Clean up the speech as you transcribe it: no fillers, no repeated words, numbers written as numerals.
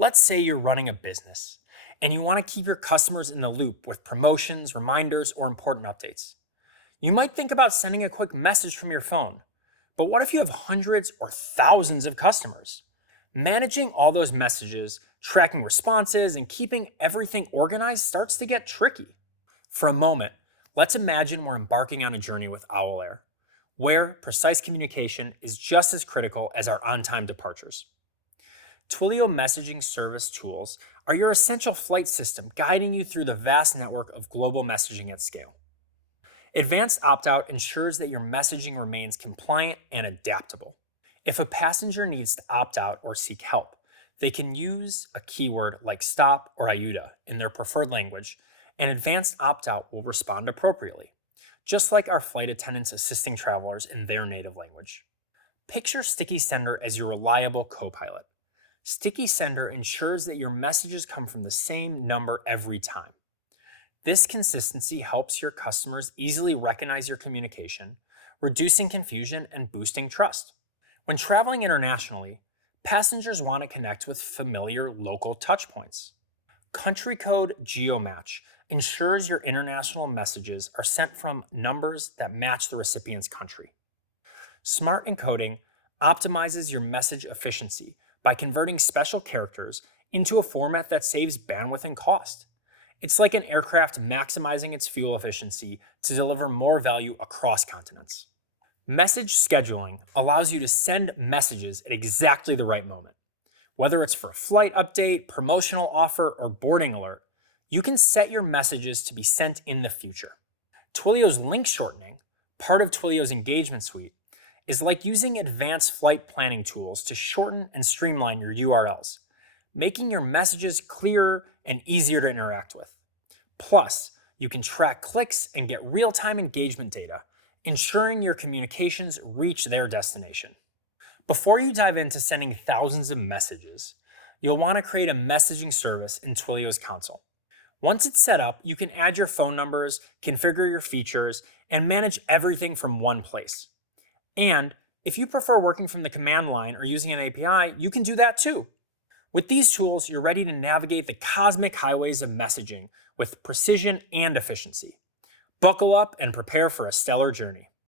Let's say you're running a business and you want to keep your customers in the loop with promotions, reminders, or important updates. You might think about sending a quick message from your phone, but what if you have hundreds or thousands of customers? Managing all those messages, tracking responses, and keeping everything organized starts to get tricky. For a moment, let's imagine we're embarking on a journey with Owl Air, where precise communication is just as critical as our on-time departures. Twilio Messaging Service tools are your essential flight system guiding you through the vast network of global messaging at scale. Advanced opt-out ensures that your messaging remains compliant and adaptable. If a passenger needs to opt out or seek help, they can use a keyword like stop or ayuda in their preferred language, and advanced opt-out will respond appropriately, just like our flight attendants assisting travelers in their native language. Picture Sticky Sender as your reliable co-pilot. Sticky Sender ensures that your messages come from the same number every time. This consistency helps your customers easily recognize your communication, reducing confusion and boosting trust. When traveling internationally, passengers want to connect with familiar local touchpoints. Country code Geomatch ensures your international messages are sent from numbers that match the recipient's country. Smart encoding optimizes your message efficiency by converting special characters into a format that saves bandwidth and cost. It's like an aircraft maximizing its fuel efficiency to deliver more value across continents. Message scheduling allows you to send messages at exactly the right moment. Whether it's for a flight update, promotional offer, or boarding alert, you can set your messages to be sent in the future. Twilio's link shortening, part of Twilio's engagement suite, is like using advanced flight planning tools to shorten and streamline your URLs, making your messages clearer and easier to interact with. Plus, you can track clicks and get real-time engagement data, ensuring your communications reach their destination. Before you dive into sending thousands of messages, you'll want to create a messaging service in Twilio's console. Once it's set up, you can add your phone numbers, configure your features, and manage everything from one place. And if you prefer working from the command line or using an API, you can do that too. With these tools, you're ready to navigate the cosmic highways of messaging with precision and efficiency. Buckle up and prepare for a stellar journey.